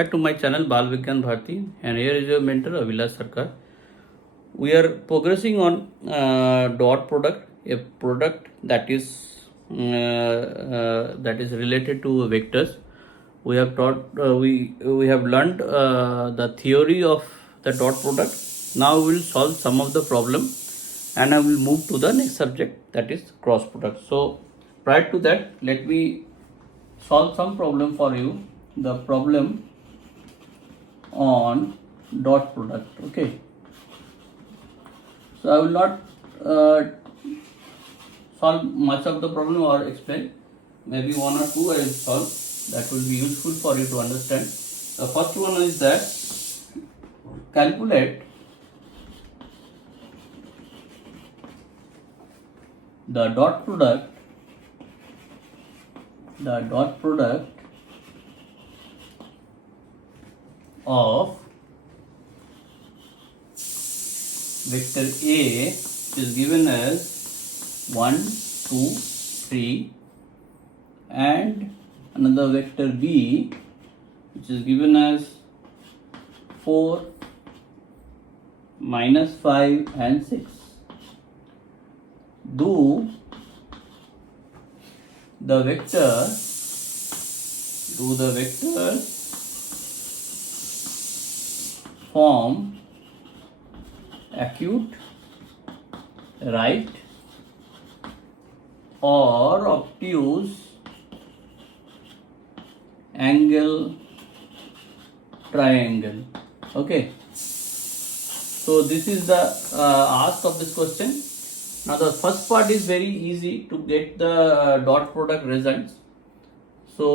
back to my channel Bal Vigyan Bharti, and here is your mentor Avilash Sarkar. We are progressing on dot product, a product that is related to vectors. We have taught we have learned the theory of the dot product. Now we will solve some of the problem, and I will move to the next subject, that is cross product. So prior to that, let me solve some problem for you. The problem on dot product. Okay, so I will not solve much of the problem or explain. Maybe one or two I will solve. That will be useful for you to understand. The first one is that calculate the dot product of vector A, which is given as 1, 2, 3, and another vector B, which is given as 4, -5 and 6. Do the vectors form acute, right, or obtuse angle triangle. Okay, so this is the ask of this question. Now the first part is very easy to get the dot product results. So,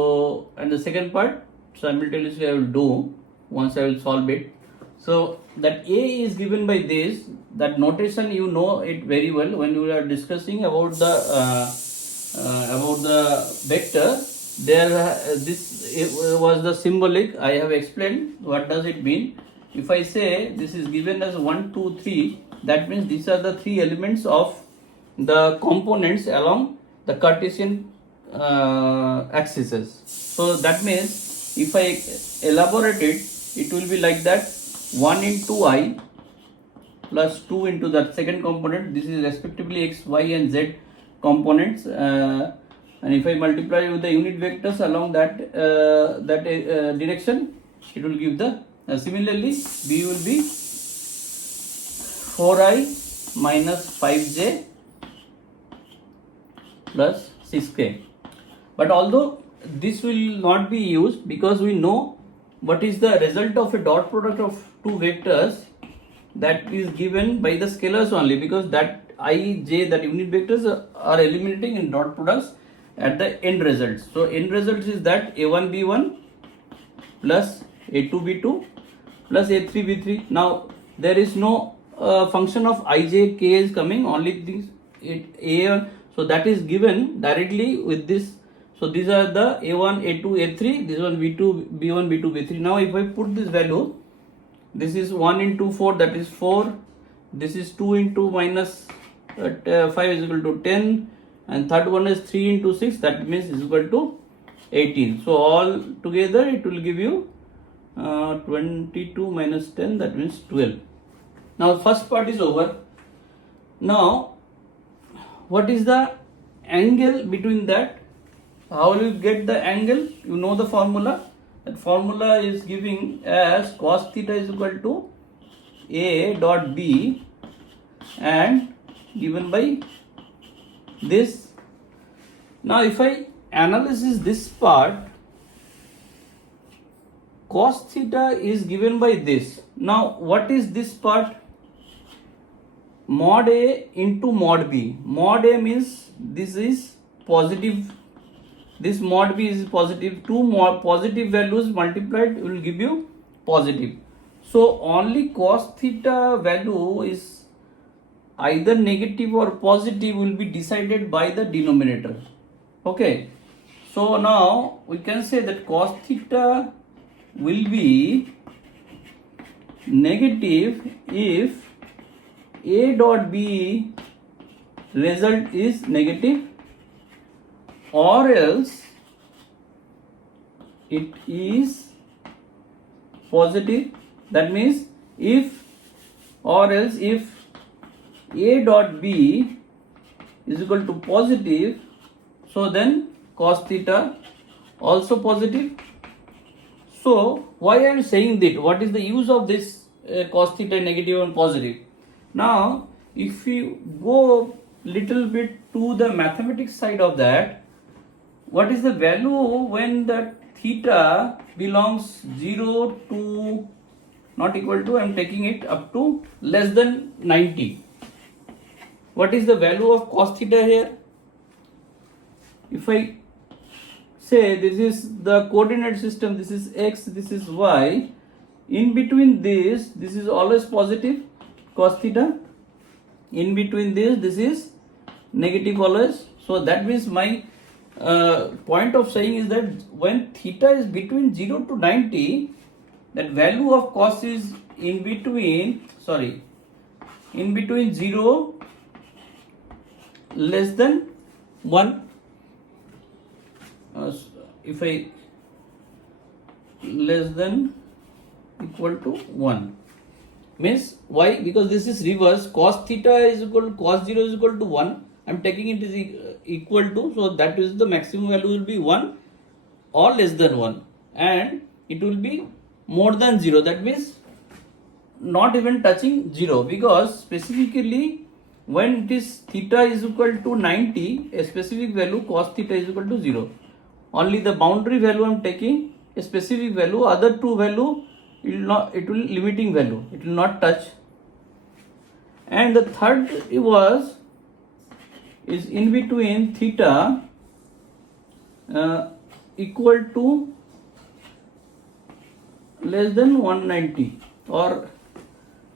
and the second part simultaneously I will do once I will solve it. So that A is given by this, that notation you know it very well when we are discussing about the vector. There this was the symbolic. I have explained what does it mean. If I say this is given as 1, 2, 3, that means these are the three elements of the components along the Cartesian axes. So that means if I elaborate it, it will be like that: 1 into I plus 2 into that second component. This is respectively x, y and z components, and if I multiply with the unit vectors along that direction, it will give the similarly B will be 4i minus 5j plus 6k. But although this will not be used, because we know what is the result of a dot product of two vectors, that is given by the scalars only, because that I, j, that unit vectors are eliminating in dot products at the end results. So end results is that a1 b1 plus a2 b2 plus a3 b3. Now there is no function of ij, k is coming, only this a1. So that is given directly with this. So these are the a1, a2, a3. This one b2, b1, b2, b3. Now if I put this value, this is 1 into 4, that is 4. This is 2 into minus 5 is equal to 10. And third one is 3 into 6, that means is equal to 18. So all together it will give you 22 minus 10, that means 12. Now first part is over. Now what is the angle between that? How will you get the angle? You know the formula. That formula is giving as cos theta is equal to A dot B, and given by this. Now if I analyze this part, cos theta is given by this. Now what is this part? Mod A into mod B. Mod A means this is positive, this mod B is positive. Two more positive values multiplied will give you positive. So only cos theta value is either negative or positive will be decided by the denominator. Okay, so now we can say that cos theta will be negative if A dot B result is negative, or else it is positive, that means if or else if A dot B is equal to positive, so then cos theta also positive. So why I am saying that? What is the use of this cos theta negative and positive? Now if you go little bit to the mathematics side of that, what is the value when the theta belongs 0 to not equal to, I am taking it up to less than 90. What is the value of cos theta here? If I say this is the coordinate system, this is x, this is y, in between this is always positive cos theta, in between this is negative always. So that means my point of saying is that when theta is between 0 to 90, that value of cos is in between 0 less than 1. If I less than equal to 1 means why? Because this is reverse, cos theta is equal to cos 0 is equal to 1. I am taking it is equal to, so that is the maximum value will be 1 or less than 1, and it will be more than 0, that means not even touching 0, because specifically when it is theta is equal to 90, a specific value cos theta is equal to 0. Only the boundary value I am taking a specific value, other two value it will limiting value, it will not touch. And the third is in between theta equal to less than 190, or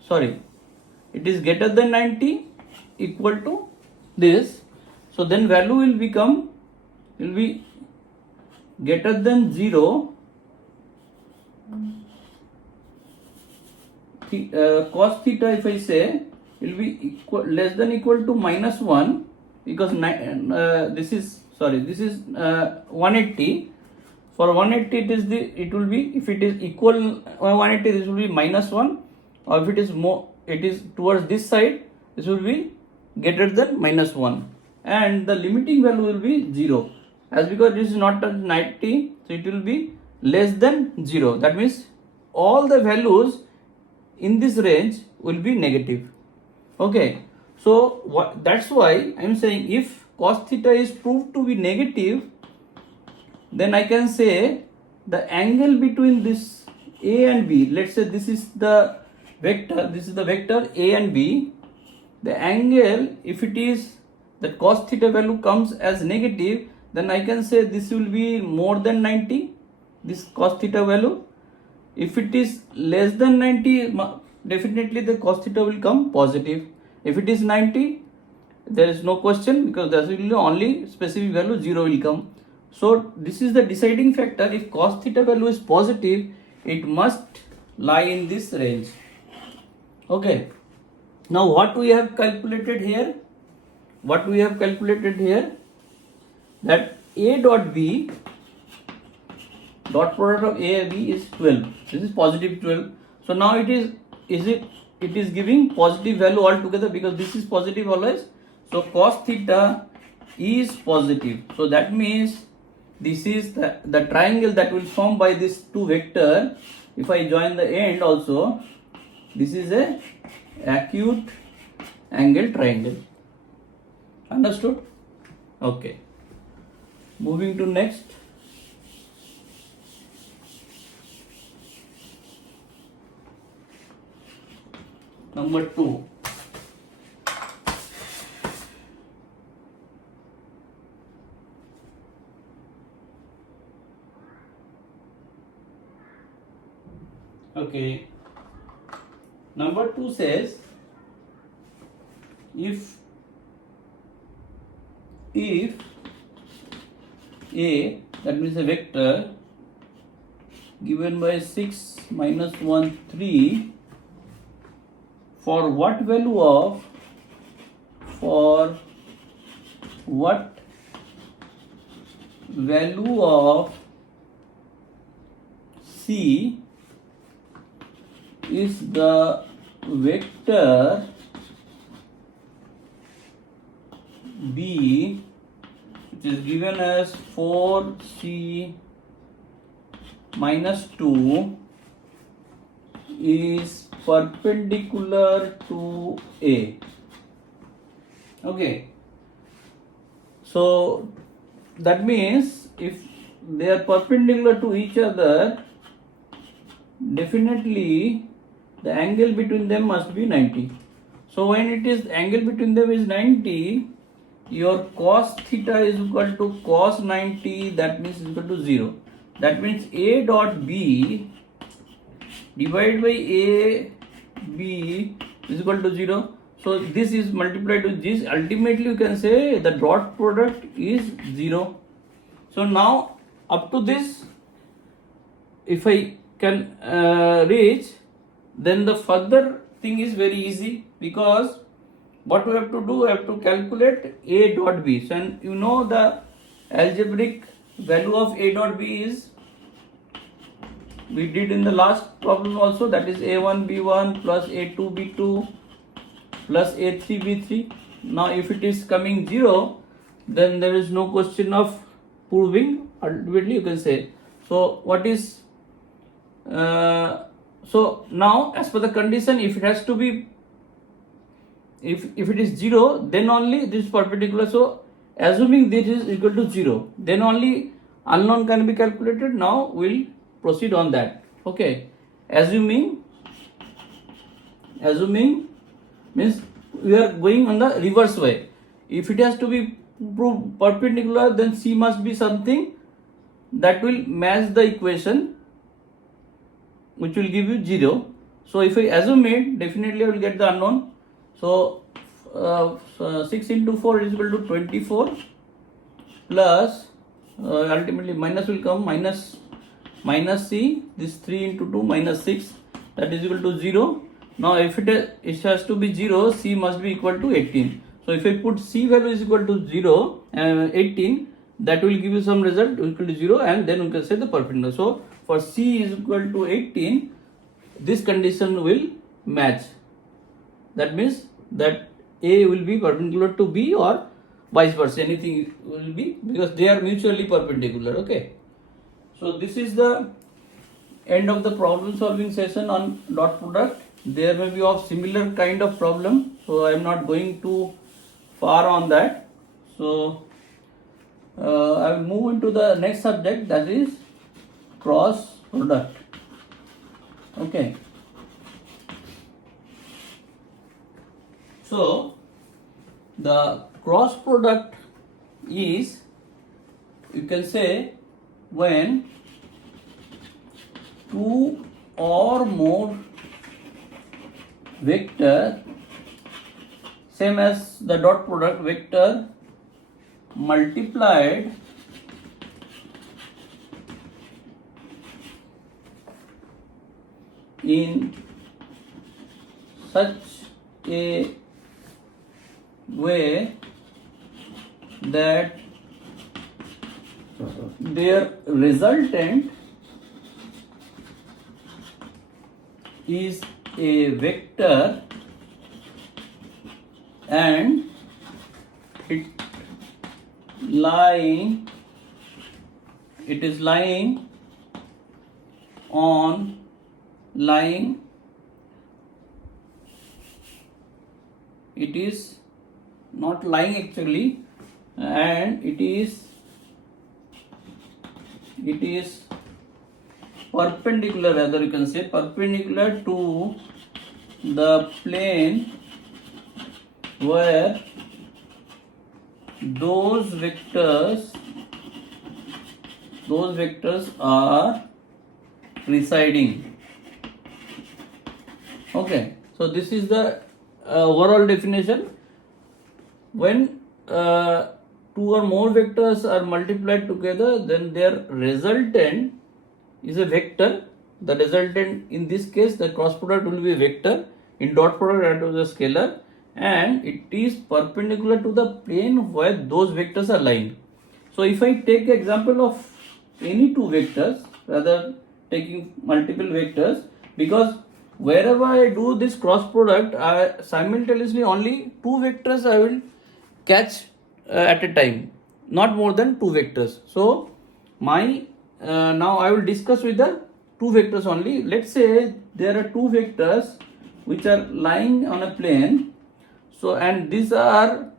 sorry, it is greater than 90 equal to this, so then value will be greater than 0. Cos theta, if I say, will be less than equal to minus 1, because this is 180. For 180 it will be, if it is equal 180, this will be minus 1, or if it is more, it is towards this side, this will be greater than minus 1, and the limiting value will be 0. As because this is not 90, so it will be less than 0. That means all the values in this range will be negative. Okay, so that's why I am saying if cos theta is proved to be negative, then I can say the angle between this A and B, let's say this is the vector A and B, the angle, if it is the cos theta value comes as negative, then I can say this will be more than 90, this cos theta value. If it is less than 90, definitely the cos theta will come positive. If it is 90, there is no question, because there will be only specific value 0 will come. So this is the deciding factor. If cos theta value is positive, it must lie in this range. Okay. Now what we have calculated here? That A dot B, dot product of A and B is 12. This is positive 12. So now it is giving positive value altogether, because this is positive always. So cos theta is positive. So that means this is the triangle that will form by these two vector. If I join the end also, this is a acute angle triangle. Understood? Okay. Moving to next. Number 2. Okay. Number 2 says if A, that means a vector given by 6 minus 1 3, for what value of C is the vector B, which is given as 4C minus 2, is perpendicular to A. Okay. So that means if they are perpendicular to each other, definitely the angle between them must be 90. So when it is angle between them is 90, your cos theta is equal to cos 90, that means is equal to 0. That means A dot B divided by A B is equal to 0. So this is multiplied with this. Ultimately you can say the dot product is 0. So now up to this, if I can reach, then the further thing is very easy, because what we have to do, we have to calculate A dot B. So, and you know the algebraic value of A dot B is, we did in the last problem also, that is A1 B1 plus A2 B2 plus A3 B3. Now if it is coming 0, then there is no question of proving, ultimately you can say. So what is, so now as per the condition, if it has to be, if it is 0, then only this is perpendicular. So assuming this is equal to 0, then only unknown can be calculated. Now we'll proceed on that. Okay, assuming means we are going on the reverse way. If it has to be proved perpendicular, then C must be something that will match the equation, which will give you 0. So if I assume it, definitely I will get the unknown. So 6 into 4 is equal to 24, plus ultimately minus will come, minus C, this 3 into 2 minus 6, that is equal to 0. Now if it has to be 0, C must be equal to 18. So if I put C value is equal to 0 and 18, that will give you some result equal to 0, and then we can say the perpendicular. So for C is equal to 18, this condition will match. That means that A will be perpendicular to B or vice versa, anything will be, because they are mutually perpendicular. Okay. So this is the end of the problem solving session on dot product. There may be of similar kind of problem, so I am not going too far on that. So I will move into the next subject, that is cross product. Okay. So the cross product is, you can say, when two or more vector, same as the dot product, vector multiplied in such a way that their resultant is a vector and it is lying it is not lying actually, and it is perpendicular, rather you can say perpendicular to the plane where those vectors are residing. Okay, so this is the overall definition. When two or more vectors are multiplied together, then their resultant is a vector. The resultant, in this case, the cross product will be a vector. In dot product, it was a scalar, and it is perpendicular to the plane where those vectors are lying. So if I take example of any two vectors, rather taking multiple vectors, because wherever I do this cross product, I simultaneously only two vectors I will catch at a time, not more than two vectors. So my now I will discuss with the two vectors only. Let's say there are two vectors which are lying on a plane. So and these are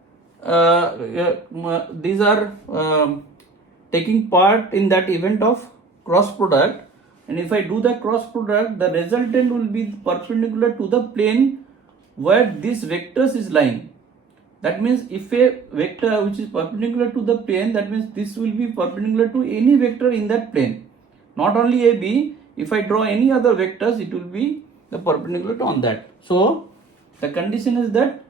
taking part in that event of cross product, and if I do the cross product, the resultant will be perpendicular to the plane where this vectors is lying. That means if a vector which is perpendicular to the plane, that means this will be perpendicular to any vector in that plane, not only AB. If I draw any other vectors, it will be the perpendicular to on that. So the condition is that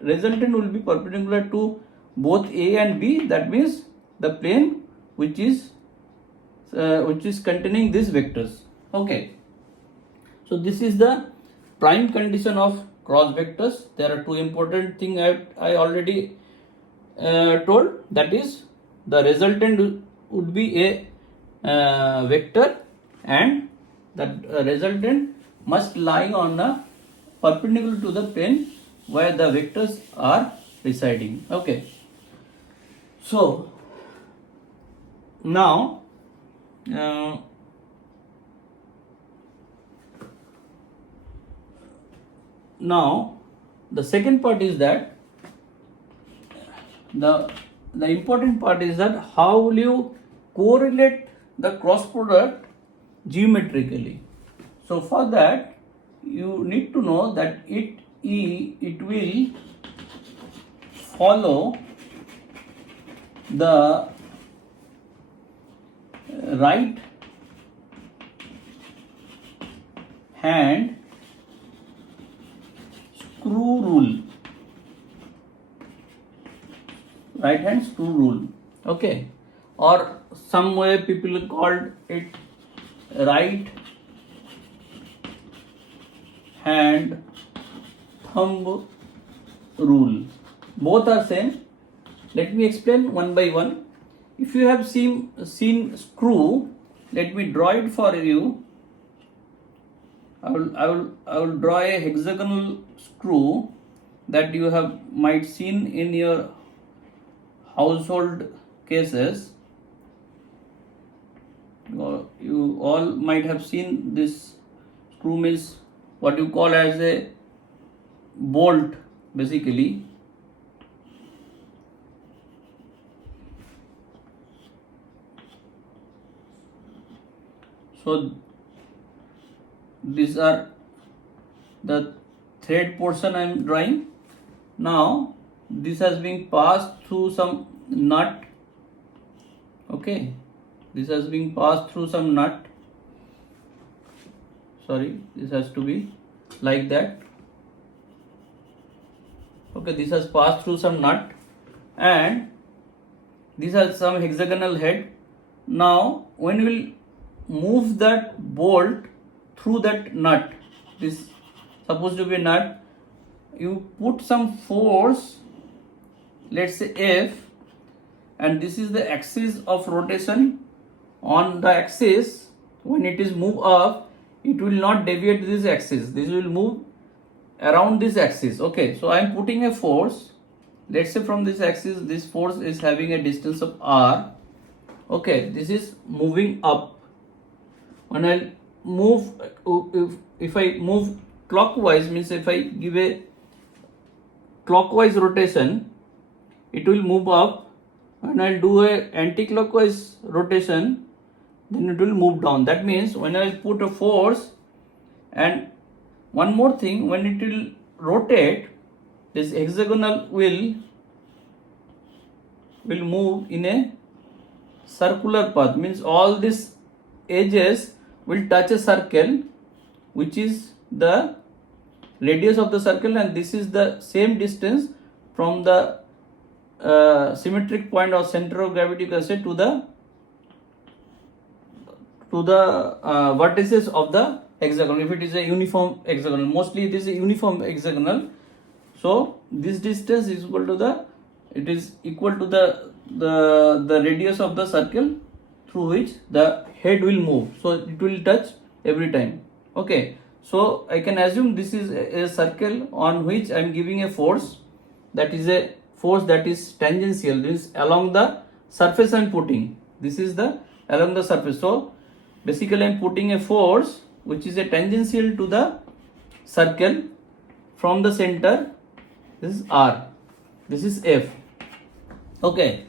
resultant will be perpendicular to both A and B. That means the plane which is containing these vectors. Okay. So this is the prime condition of cross vectors. There are two important things I already told. That is, the resultant would be a vector, and that resultant must lie on a perpendicular to the plane where the vectors are residing. Okay. So now the second part is that the important part is that how will you correlate the cross product geometrically. So for that you need to know that it will follow the right hand screw rule. Right hand screw rule. Okay. Or some way people called it right hand thumb rule. Both are same. Let me explain one by one. If you have seen screw, let me draw it for you. I will draw a hexagonal screw that you might seen in your household cases. You all might have seen this screw, means what you call as a bolt basically. So these are the thread portion I am drawing. Now this has been passed through some nut. Okay, this has been passed through some nut. Sorry, this has to be like that. Okay, this has passed through some nut, and this has some hexagonal head. Now when we will move that bolt through that nut, this supposed to be a nut, you put some force, let's say F, and this is the axis of rotation. On the axis, when it is moved up, it will not deviate this axis, this will move around this axis. Okay, so I am putting a force, let's say from this axis, this force is having a distance of r. Okay, this is moving up. When I move, if I move clockwise, means if I give a clockwise rotation, it will move up. When I do a anti-clockwise rotation, then it will move down. That means when I put a force, and one more thing, when it will rotate, this hexagonal will move in a circular path, means all these edges will touch a circle, which is the radius of the circle, and this is the same distance from the symmetric point or center of gravity, you can say, to the vertices of the hexagon. If it is a uniform hexagonal, mostly it is a uniform hexagonal. So this distance is equal to the radius of the circle through which the head will move. So it will touch every time. Okay. So I can assume this is a circle on which I am giving a force, that is a force that is tangential, this is along the surface I am putting. This is the along the surface. So basically I am putting a force which is a tangential to the circle from the center. This is R, this is F. Okay,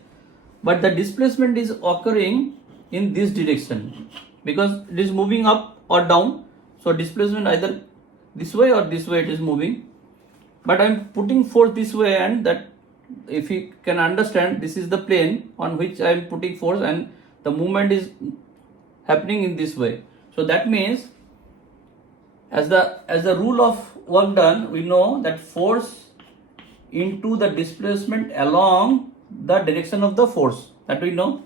but the displacement is occurring in this direction because it is moving up or down. So displacement either this way or this way it is moving, but I am putting force this way, and that, if you can understand, this is the plane on which I am putting force and the movement is happening in this way. So that means as the rule of work done, we know that force into the displacement along the direction of the force, that we know.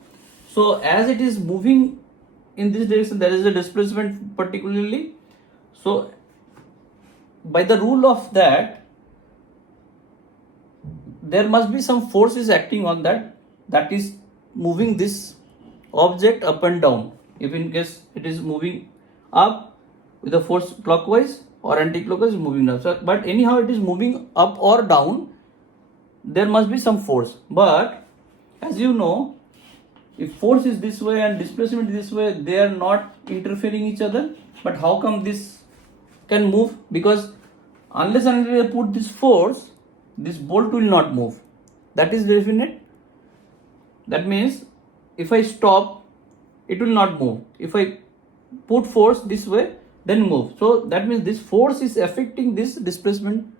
So as it is moving in this direction, there is a displacement particularly. So by the rule of that, there must be some force is acting on that is moving this object up and down. If in case it is moving up with the force clockwise or anti-clockwise, is moving down. So, but anyhow it is moving up or down, there must be some force. But as you know, if force is this way and displacement is this way, they are not interfering each other. But how come this can move? Because unless and until I put this force, this bolt will not move. That is definite. That means if I stop, it will not move. If I put force this way, then move. So that means this force is affecting this displacement.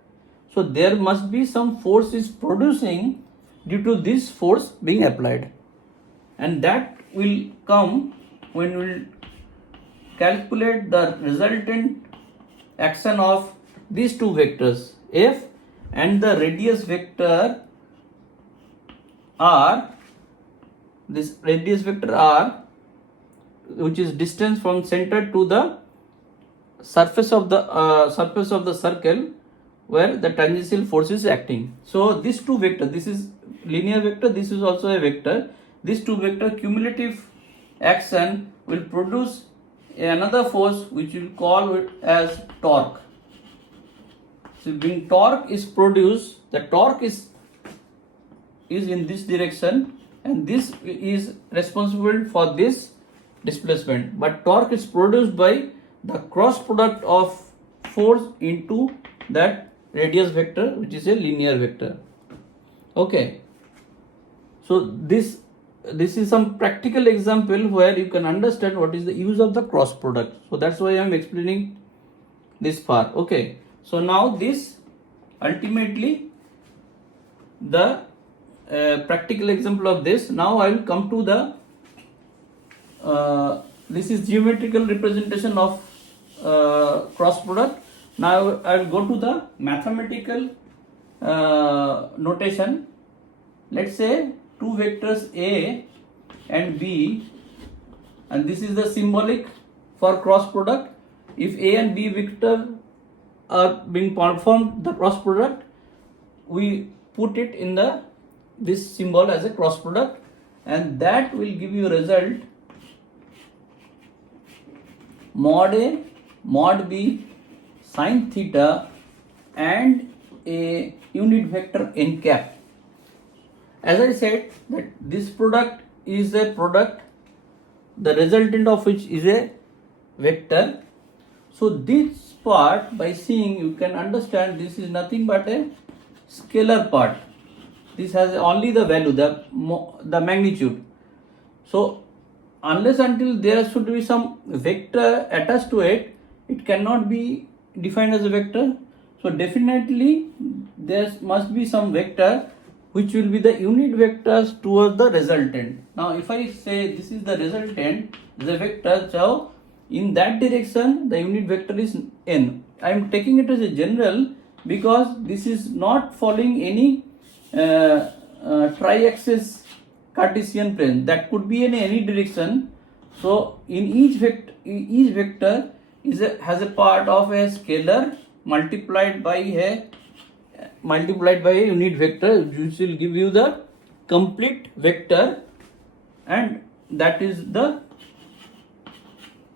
So there must be some force is producing due to this force being applied, and that will come when we will calculate the resultant action of these two vectors F and the radius vector R. This radius vector R, which is distance from center to the surface of the circle where the tangential force is acting. So these two vectors, this is linear vector, this is also a vector. These two vector cumulative action will produce another force which we will call it as torque. So when torque is produced, the torque is in this direction, and this is responsible for this displacement. But torque is produced by the cross product of force into that radius vector, which is a linear vector. Okay, so this is some practical example where you can understand what is the use of the cross product. So that's why I am explaining this part. Okay, so now this ultimately the practical example of this. Now I will come to the this is geometrical representation of cross product. Now I will go to the mathematical notation. Let's say two vectors A and B, and this is the symbolic for cross product. If A and B vector are being performed the cross product, we put it in this symbol as a cross product, and that will give you result mod A mod B sin theta and a unit vector n cap. As I said that this product is a product, the resultant of which is a vector. So this part, by seeing, you can understand this is nothing but a scalar part. This has only the value, the magnitude. So unless until there should be some vector attached to it, it cannot be defined as a vector. So definitely there must be some vector which will be the unit vectors towards the resultant. Now if I say this is the resultant, the vector, so in that direction the unit vector is n. I am taking it as a general because this is not following any tri-axis Cartesian plane. That could be in any direction. So in each vector has a part of a scalar multiplied by a unit vector, which will give you the complete vector, and that is the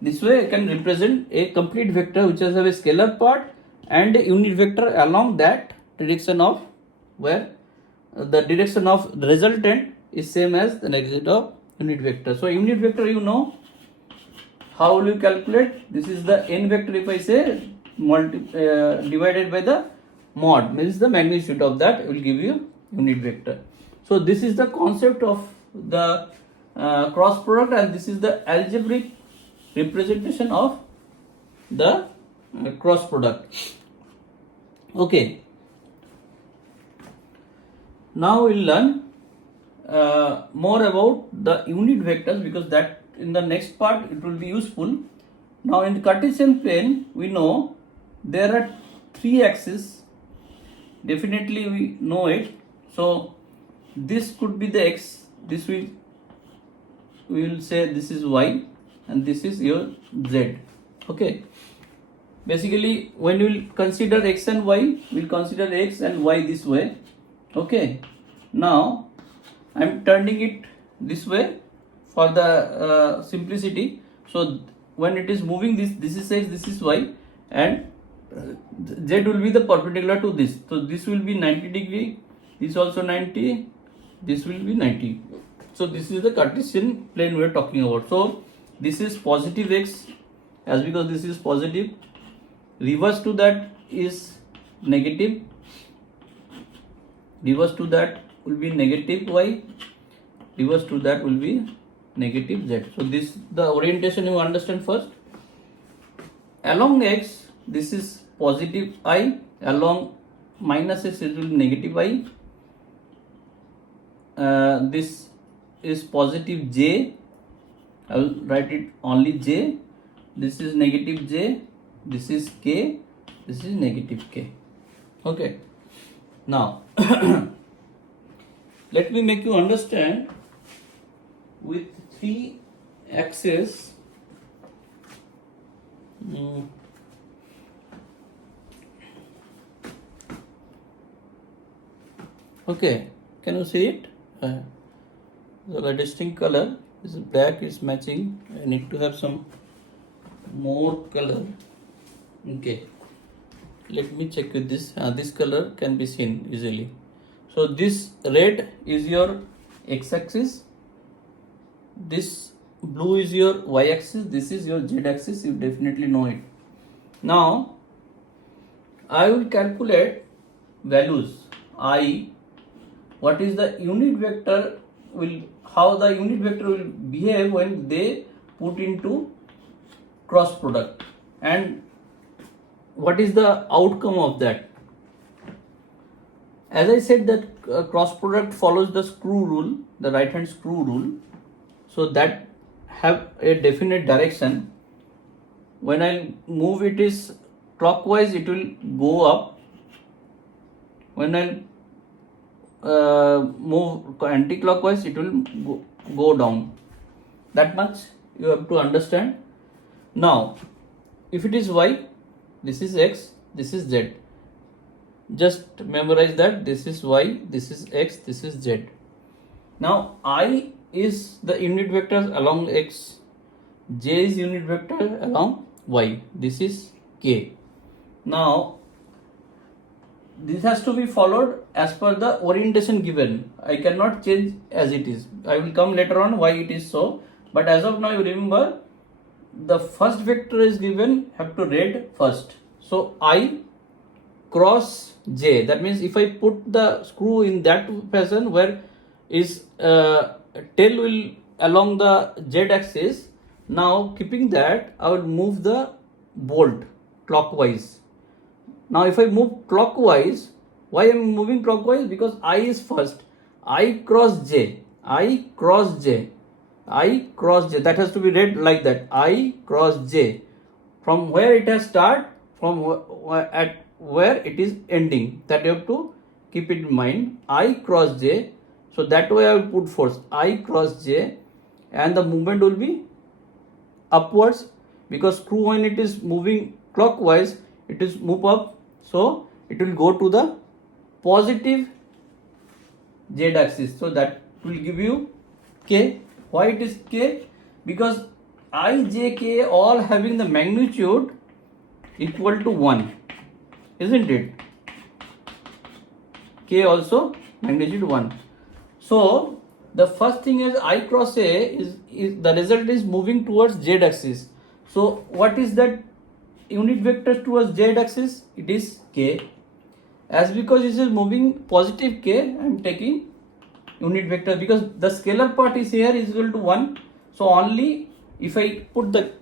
This way I can represent a complete vector which has a scalar part and a unit vector along that direction of where the direction of resultant is same as the direction of unit vector. So unit vector, you know, how will you calculate? This is the n vector, if I say divided by the mod, means the magnitude of that will give you unit vector. So this is the concept of the cross product, and this is the algebraic representation of the cross product. Okay. Now we'll learn more about the unit vectors, because that in the next part it will be useful. Now in the Cartesian plane, we know there are three axes. Definitely we know it. So this could be the x, this we will say this is y, and this is your z. Okay. Basically, when we will consider x and y, we will consider x and y this way. Okay. Now I am turning it this way for the simplicity. So when it is moving, this is x, this is y, and z will be the perpendicular to this. So this will be 90 degree, this also 90, this will be 90. So this is the Cartesian plane we are talking about. So this is positive x, as because this is positive. Reverse to that is negative. Reverse to that will be negative y. Reverse to that will be negative z. So this the orientation you understand first. Along x, this is positive I. Along minus x, it will be negative I. This is positive j. I will write it only j. This is negative j. This is k. This is negative k. Okay. Now let me make you understand with three axes. Okay, can you see it? The distinct color, this black is matching. I need to have some more color. Okay, let me check with this. This color can be seen easily. So this red is your x-axis, this blue is your y-axis, this is your z-axis. You definitely know it. Now I will calculate values I. What is the unit vector will, how the unit vector will behave when they put into cross product, and what is the outcome of that. As I said that cross product follows the screw rule, the right hand screw rule. So that have a definite direction. When I move it is clockwise, it will go up. When I move anti-clockwise, it will go down. That much you have to understand. Now if it is y, this is x, this is z. Just memorize that this is y, this is x, this is z. Now I is the unit vector along x, j is unit vector along y, this is k. Now this has to be followed as per the orientation given. I cannot change as it is. I will come later on why it is so, but as of now you remember the first vector is given, have to read first. So I cross j, that means if I put the screw in that fashion where is tail will along the z axis. Now keeping that, I will move the bolt clockwise. Now if I move clockwise, why I am moving clockwise? Because I is first. I cross j, I cross j, I cross j. That has to be read like that. I cross j. From where it has start, from at where it is ending. That you have to keep it in mind. I cross j. So that way I will put force. I cross j, and the movement will be upwards, because screw when it is moving clockwise, it is move up. So it will go to the positive z axis. So that will give you k. Why it is k? Because I, j, k all having the magnitude equal to 1, isn't it? K also magnitude 1. So the first thing is I cross A is the result is moving towards z axis. So what is that unit vector towards z axis? It is k. As because this is moving positive k, I am taking unit vector because the scalar part is here is equal to 1. So only if I put the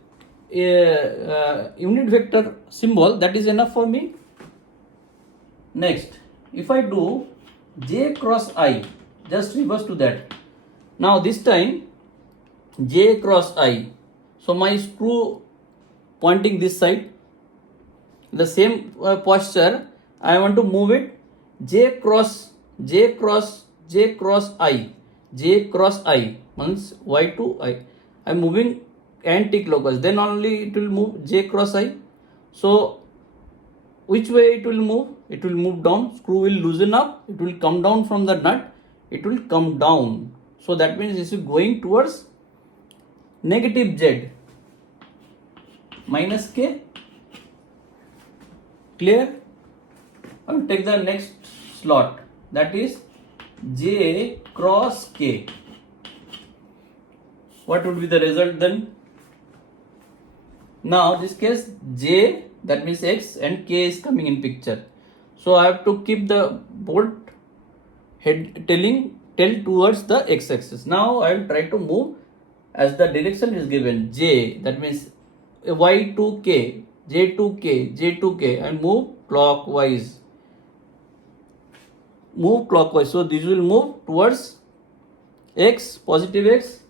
unit vector symbol, that is enough for me. Next, if I do j cross I, just reverse to that. Now this time j cross I. So my screw pointing this side, the same posture, I want to move it j cross I. J cross I means y to I. I am moving anti-clockwise. Then only it will move j cross I. So which way it will move? It will move down. Screw will loosen up. It will come down from the nut. It will come down. So that means this is going towards negative z. Minus k. Clear? I will take the next slot. That is j cross k. What would be the result then? Now this case j, that means x, and k is coming in picture. So I have to keep the bolt head tail towards the x axis. Now I will try to move as the direction is given j, that means y to k, j to k, j to k, and move clockwise. Move clockwise. So this will move towards x, positive x.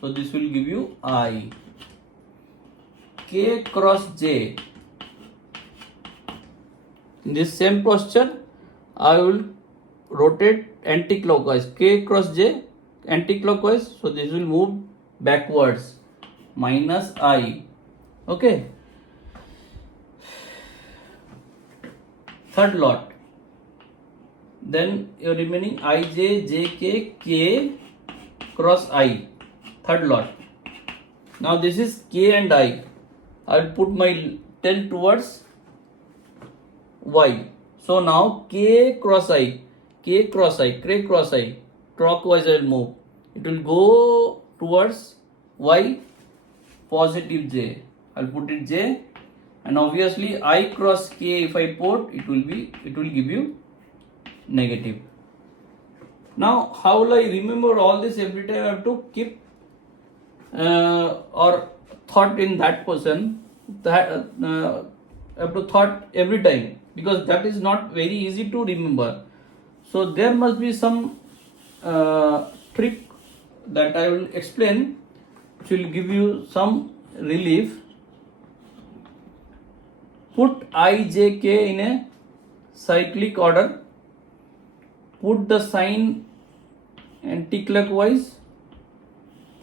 So this will give you I. K cross j. In this same posture, I will rotate anti-clockwise. K cross j anti-clockwise. So this will move backwards. Minus I. Okay. Third lot. Then your remaining ij, jk, k cross I. Third lot. Now this is k and I. I will put my tail towards y. So now k cross I, k cross I, k cross I, clockwise I will move. It will go towards y, positive j. I will put it j, and obviously I cross k if I put, it will give you negative. Now how will I remember all this? Every time I have to keep or thought in that person, that I have to thought every time, because that is not very easy to remember. So there must be some trick that I will explain, which will give you some relief. Put I, j, k in a cyclic order. Put the sign anti-clockwise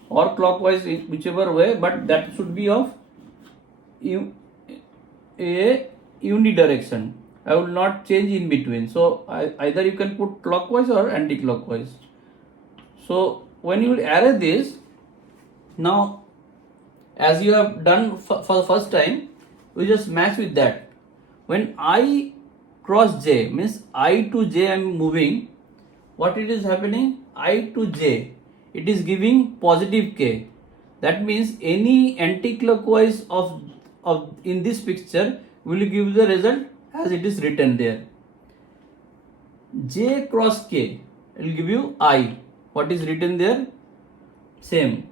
or clockwise, whichever way, but that should be of a unidirection. I will not change in between. So either you can put clockwise or anti-clockwise. So when you will array this, now as you have done for the first time, we just match with that. When I cross j, means I to j I am moving, what it is happening? I to j, it is giving positive k. That means any anti-clockwise of in this picture will give the result as it is written there. J cross k will give you I. What is written there? Same.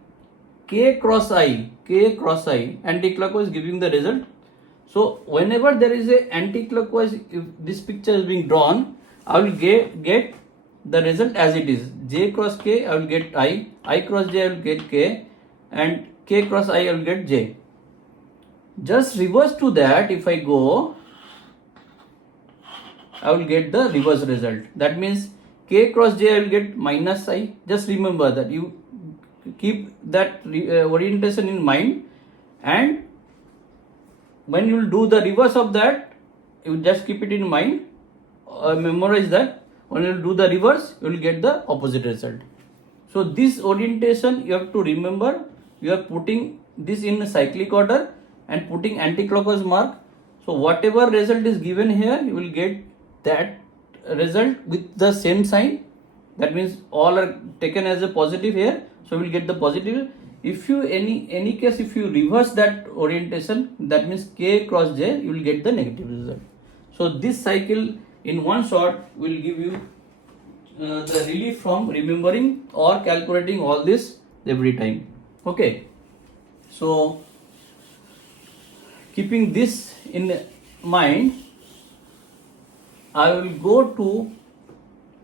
K cross I, anti-clockwise giving the result. So whenever there is a anti-clockwise, if this picture is being drawn, I will get the result as it is. J cross k, I will get I cross j, I will get k, and k cross I will get j. Just reverse to that, if I go, I will get the reverse result. That means k cross j I will get minus I. Just remember that, you keep that orientation in mind, and when you will do the reverse of that, you just keep it in mind, memorize that. When you do the reverse, you will get the opposite result. So this orientation you have to remember. You are putting this in cyclic order and putting anti-clockwise mark. So whatever result is given here, you will get that result with the same sign. That means all are taken as a positive here, so we will get the positive. If you any case if you reverse that orientation, that means k cross j, you will get the negative result. So this cycle in one shot will give you the relief from remembering or calculating all this every time. Okay, so keeping this in mind, I will go to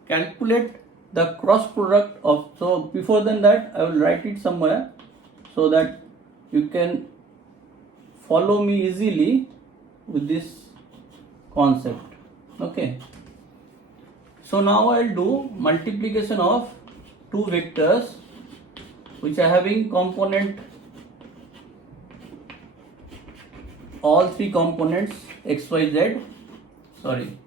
calculate the cross product of, so before than that I will write it somewhere so that you can follow me easily with this concept. Okay, so now I will do multiplication of two vectors which are having component, all three components x, y, z, sorry,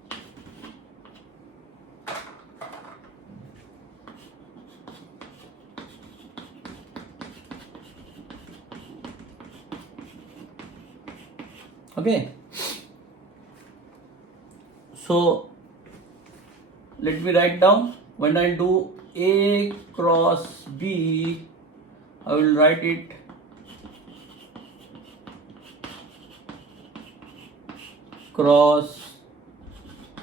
okay. So let me write down. When I do A cross B, I will write it cross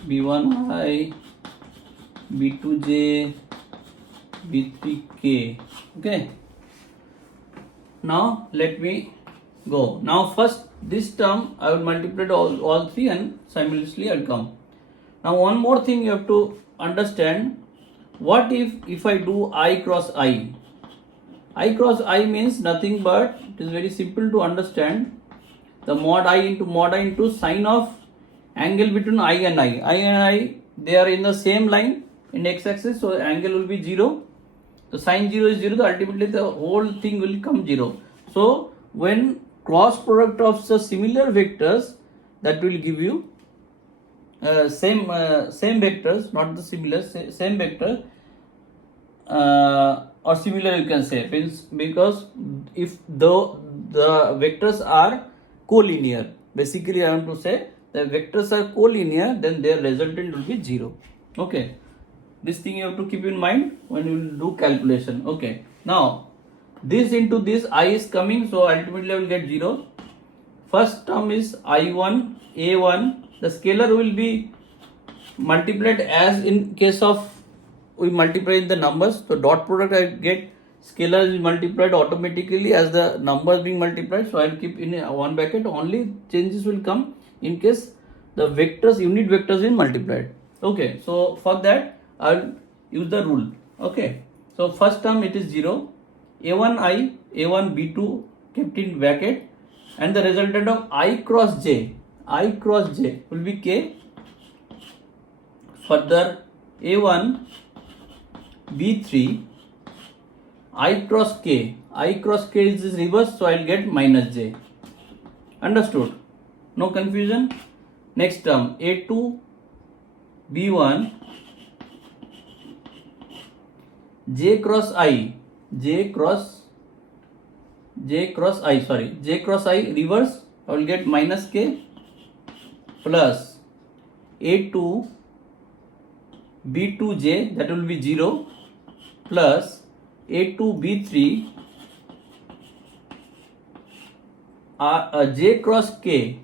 B1I, B2J, B3K. Okay. Now let me go. Now first this term I will multiply all three and simultaneously I will come. Now one more thing you have to understand. What if I do I cross I? I cross I means nothing but, it is very simple to understand, the mod I into sine of angle between I and I, they are in the same line in x-axis, so angle will be 0. So sine 0 is 0, so ultimately the whole thing will come 0. So when cross product of the similar vectors, that will give you same vectors, not the similar, same vector, or similar you can say, because if the vectors are collinear, basically I want to say the vectors are collinear, then their resultant will be 0. Okay, this thing you have to keep in mind when you will do calculation. Okay, now this into this I is coming, so ultimately I will get 0. First term is I1, A1, the scalar will be multiplied as in case of we multiply the numbers. So dot product I get scalar is multiplied automatically as the numbers being multiplied, so I will keep in one bracket. Only changes will come in case the vectors, unit vectors is multiplied. Okay, so for that I will use the rule. Okay, so first term it is 0, A1I, A1 B2 kept in bracket, and the resultant of I cross J will be K. Further A1 B3 I cross K is reverse, so I will get minus J. Understood? No confusion? Next term A2 B1 J cross I reverse, I will get minus K plus A2 B2J, that will be 0, plus A2 B3 J cross K,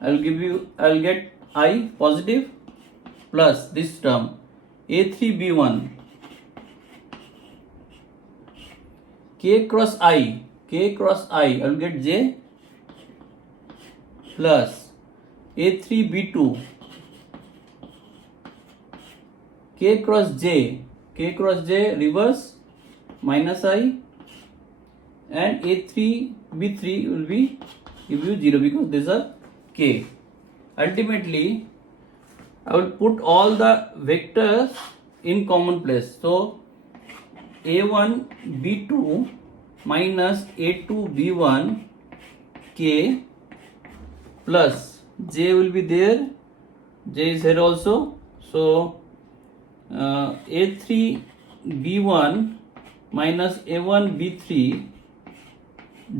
I will get I positive, plus this term A3 B1 K cross I, I will get J, plus A3 B2 K cross J reverse minus I, and A3 B3 will be give you 0 because these are K. Ultimately I will put all the vectors in common place. So A1 B2 minus A2 B1 K plus J will be there, J is here also, so A3 B1 minus A1 B3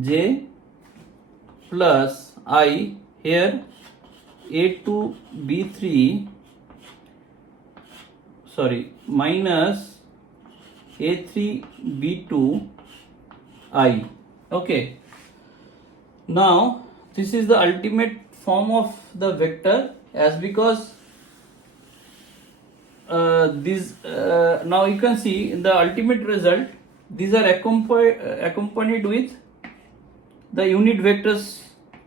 j plus I, here a2 b3, sorry, minus a3 b2 I. Okay, now this is the ultimate form of the vector, as because now you can see in the ultimate result these are accompanied with the unit vectors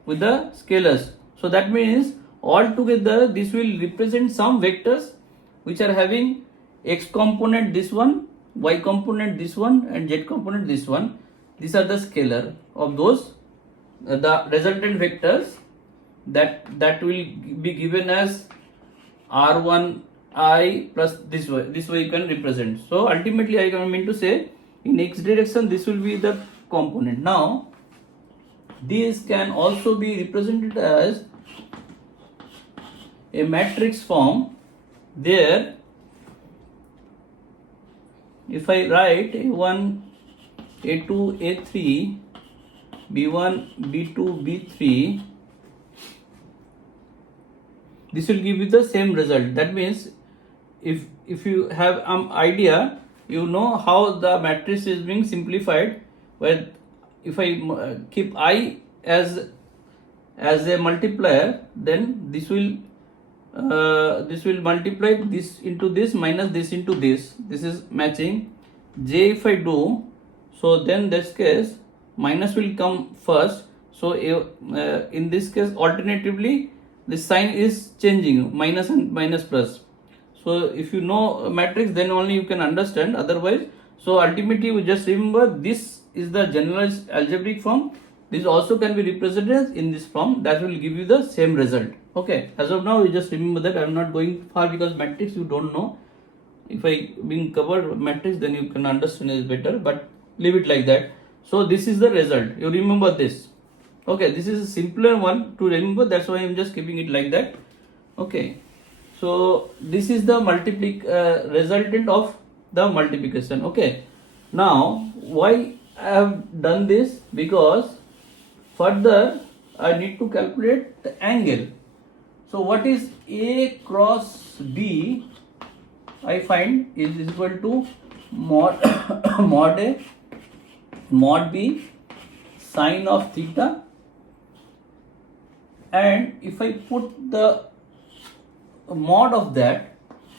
with the scalars. So that means altogether this will represent some vectors which are having x component this one, y component this one, and z component this one. These are the scalar of those the resultant vectors that will be given as r1I plus this way you can represent. So ultimately I mean to say in x direction this will be the component. Now these can also be represented as a matrix form. There, if I write a1, a2, a3, b1, b2, b3, this will give you the same result. That means if you have an idea, you know how the matrix is being simplified, where if I keep I as a multiplier, then this will multiply this into this minus this into this. This is matching. J if I do, so then this case minus will come first. So in this case alternatively this sign is changing, minus and minus plus. So if you know matrix, then only you can understand, otherwise. So ultimately we just remember this is the generalized algebraic form. This also can be represented in this form, that will give you the same result. Okay, as of now you just remember that. I am not going far because matrix you don't know. If I being covered matrix, then you can understand it better, but leave it like that. So this is the result, you remember this. Okay, this is a simpler one to remember, that's why I am just keeping it like that. Okay, so this is the resultant of the multiplication. Okay, now why I have done this? Because further I need to calculate the angle. So what is A cross B? I find is equal to mod mod A mod B sine of theta. And if I put the mod of that,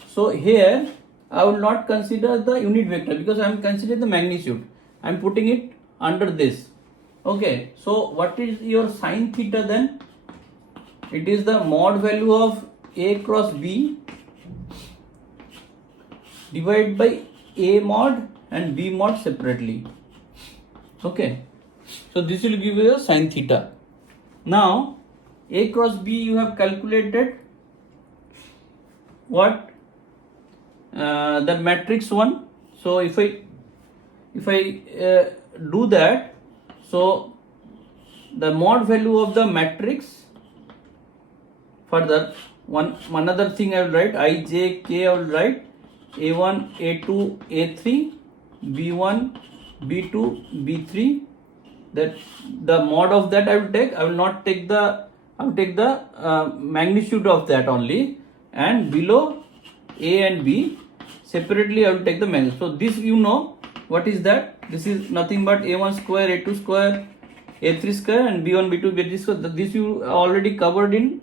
so here I will not consider the unit vector because I am considering the magnitude. I am putting it under this. Okay, so what is your sine theta then? It is the mod value of A cross B divided by A mod and B mod separately. Okay, so this will give you a sine theta. Now A cross B you have calculated what? The matrix one. So if I do that, so the mod value of the matrix, further one other thing I will write, I, J, K I will write A1, A2, A3, B1, B2, B3. That the mod of that I will take. I will not take the, I will take the magnitude of that only, and below A and B separately I will take the magnitude. So this you know what is that? This is nothing but A1 square, A2 square, A3 square, and B1, B2, B3 square. This you already covered in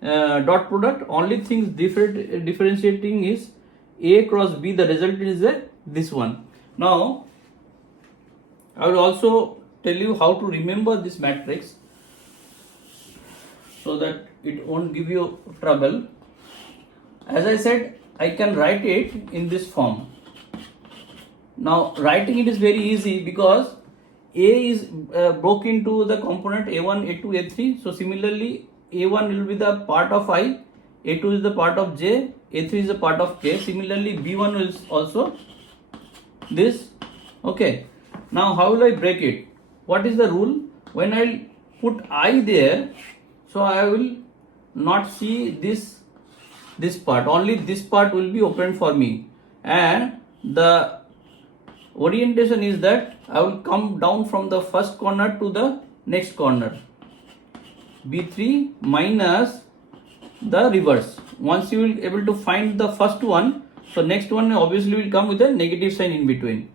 dot product. Only things differentiating is A cross B. The result is this one. Now I will also tell you how to remember this matrix so that it won't give you trouble. As I said, I can write it in this form. Now writing it is very easy because A is broke into the component A1, A2, A3. So similarly A1 will be the part of I, A2 is the part of J, A3 is the part of K. Similarly B1 is also this. Okay, now how will I break it? What is the rule? When I put I there, so I will not see this part, only this part will be open for me, and the orientation is that I will come down from the first corner to the next corner. B3 minus the reverse. Once you will able to find the first one, so next one obviously will come with a negative sign in between.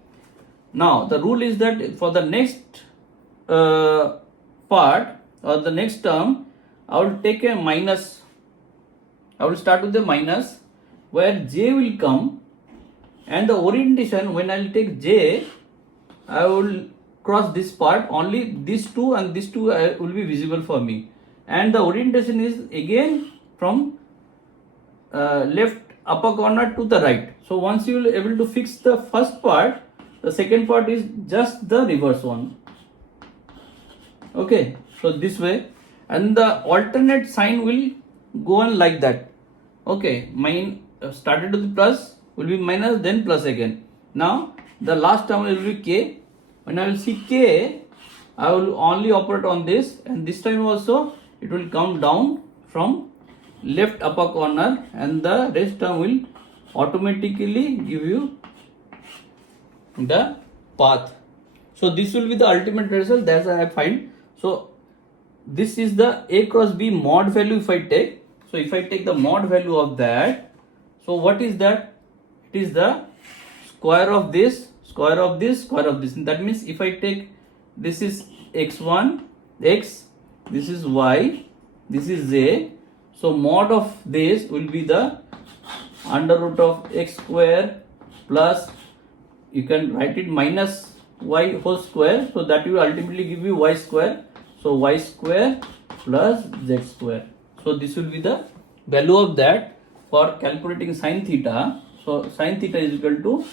Now the rule is that for the next part or the next term, I will take a minus. I will start with the minus where j will come, and the orientation when I will take j, I will cross this part, only these two and these two will be visible for me, and the orientation is again from left upper corner to the right. So once you will able to fix the first part, the second part is just the reverse one. Okay, so this way, and the alternate sign will go on like that. Okay, mine started with plus will be minus, then plus again. Now the last term will be k. When I will see k, I will only operate on this, and this time also it will come down from left upper corner, and the rest term will automatically give you the path. So this will be the ultimate result. That's what I find. So this is the a cross b mod value if I take. So if I take the mod value of that, so what is that? It is the square of this, square of this, square of this. And that means if I take, this is x1, x, this is y, this is z. So mod of this will be the under root of x square plus, you can write it minus y whole square. So that will ultimately give you y square. So y square plus z square. So this will be the value of that for calculating sin theta. So sin theta is equal to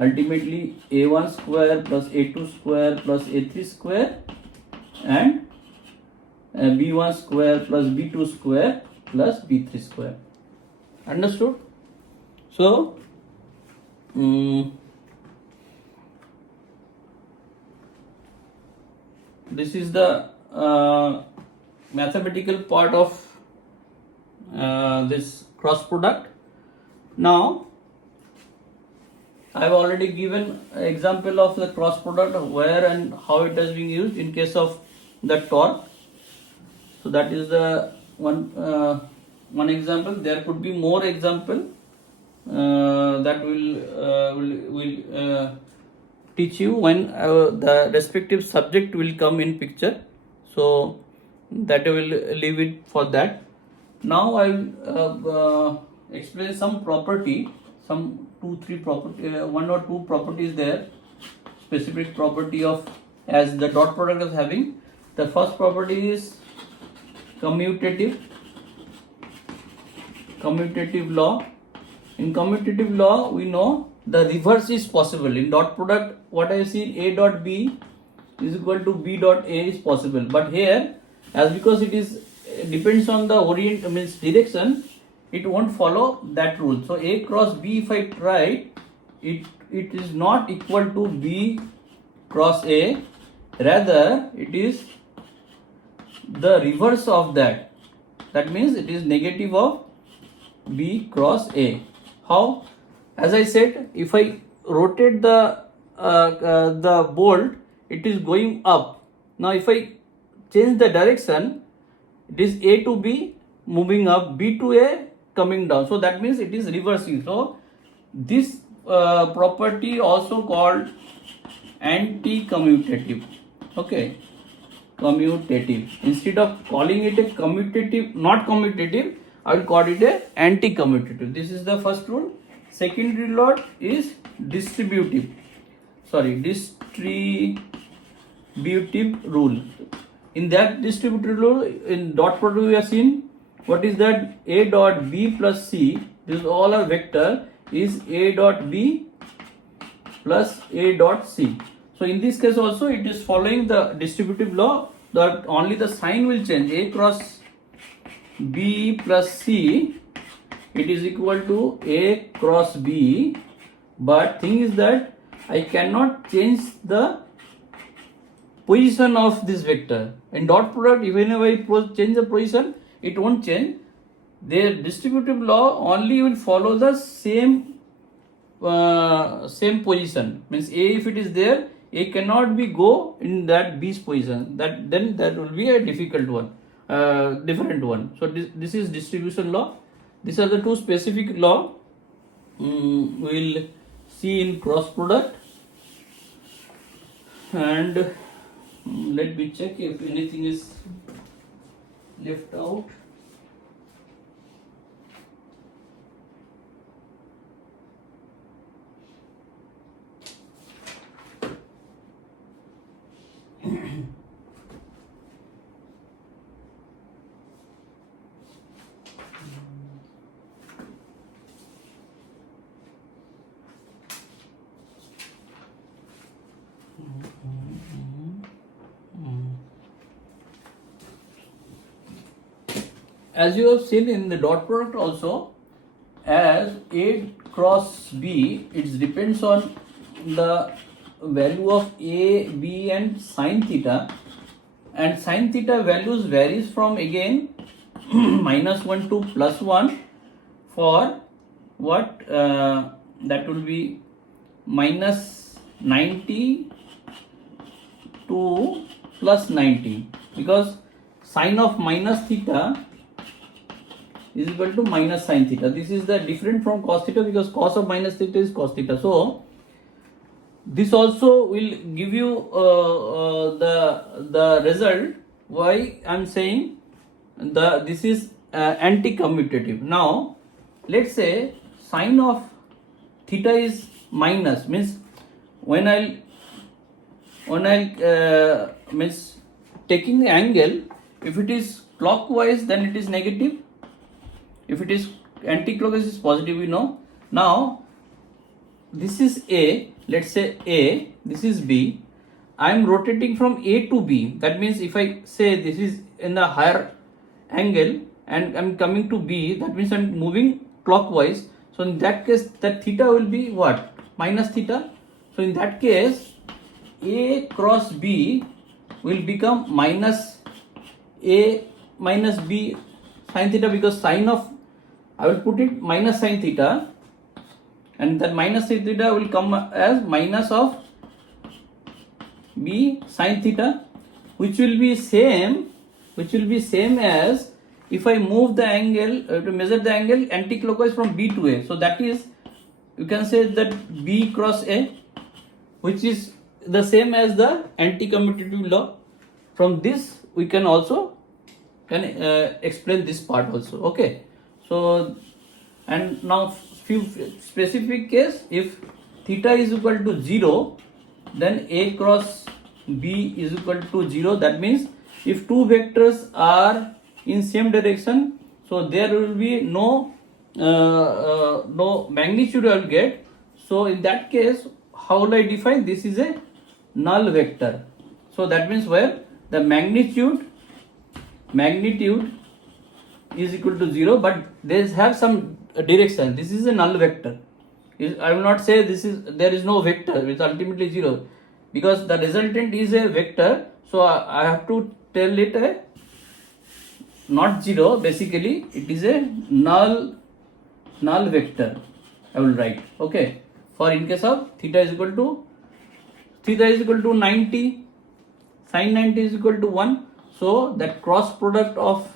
ultimately a1 square plus a2 square plus a3 square and b1 square plus b2 square plus b3 square. Understood? So this is the mathematical part of this cross product. Now I have already given an example of the cross product, where and how it has been used in case of the torque. So that is the one example. There could be more example that will teach you when the respective subject will come in picture. So that I will leave it for that. Now I will explain some property, some 2-3 property, 1 or 2 properties there, specific property of as the dot product is having. The first property is commutative law. In commutative law, we know the reverse is possible. In dot product, what I see, a dot b is equal to b dot a is possible. But here, as because it is depends on the orient, means direction, it won't follow that rule. So a cross b, if I try, it is not equal to b cross a. Rather, it is the reverse of that. That means it is negative of b cross a. How? As I said, if I rotate the bolt, it is going up. Now if I change the direction, it is a to b moving up, b to a coming down. So that means it is reversing. So this property also called anti-commutative. Okay, commutative. Instead of calling it a commutative, not commutative, I will call it a anti-commutative. This is the first rule. Second rule is distributive rule. In that distributive rule, in dot product we have seen, what is that? A dot b plus c, this is all a vector, is a dot b plus a dot c. So in this case also it is following the distributive law, that only the sign will change. A cross b plus c, it is equal to a cross b, but thing is that I cannot change the position of this vector. In dot product, even if I change the position, it won't change. Their distributive law only will follow the same same position, means A, if it is there, A cannot be go in that B's position, that then that will be a difficult one, different one. So this is distribution law. These are the two specific law we'll see in cross product. And let me check if anything is left out. As you have seen in the dot product also, as A cross B, it depends on the value of A, B and sine theta, and sine theta values varies from again -1 to +1 for what, that will be -90 to +90, because sine of minus theta is equal to minus sine theta. This is the different from cos theta, because cos of minus theta is cos theta. So this also will give you the result. Why I am saying this is anti-commutative. Now let's say sine of theta is minus, means when I'll means taking the angle, if it is clockwise then it is negative, if it is anti-clockwise is positive, we know. Now this is A, let's say A, this is B. I am rotating from A to B. That means if I say this is in the higher angle and I am coming to B, that means I am moving clockwise. So in that case, that theta will be what? Minus theta. So in that case, A cross B will become minus A minus B sine theta, because sine of, I will put it minus sine theta, and that minus sine theta will come as minus of B sine theta, which will be same as if I move the angle to measure the angle anti-clockwise from B to A. So that is, you can say that B cross A, which is the same as the anti-commutative law. From this we can also explain this part also. Okay. So, and now few specific case, if theta is equal to 0, then A cross B is equal to 0. That means if two vectors are in same direction, so there will be no magnitude I will get. So in that case, how will I define? This is a null vector. So that means where the magnitude is equal to 0, but they have some direction. This is a null vector. I will not say there is no vector, it's ultimately 0, because the resultant is a vector. So I have to tell it a not 0, basically it is a null vector, I will write. Okay, for in case of theta is equal to 90, sin 90 is equal to 1. So that cross product of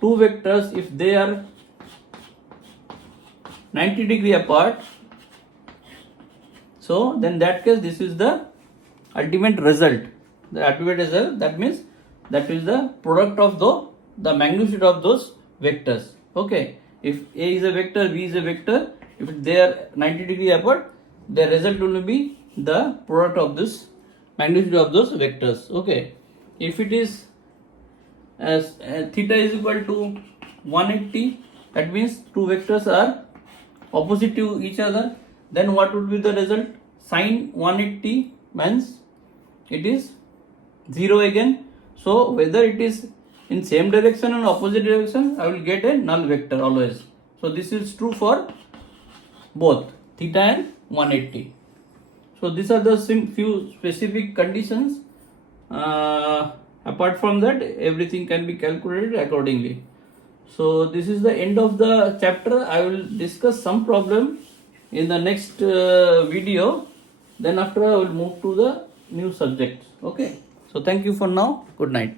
two vectors, if they are 90 degree apart, so then that case this is the ultimate result. The ultimate result, that means that is the product of the magnitude of those vectors. Okay, if A is a vector, B is a vector, if they are 90 degree apart, the result will be the product of this magnitude of those vectors. Okay, if it is as theta is equal to 180, that means two vectors are opposite to each other, then what would be the result? Sin 180 means it is 0 again. So whether it is in same direction and opposite direction, I will get a null vector always. So this is true for both theta and 180. So these are the few specific conditions. Apart from that, everything can be calculated accordingly. So this is the end of the chapter. I will discuss some problem in the next video. Then after I will move to the new subject. Okay. So thank you for now. Good night.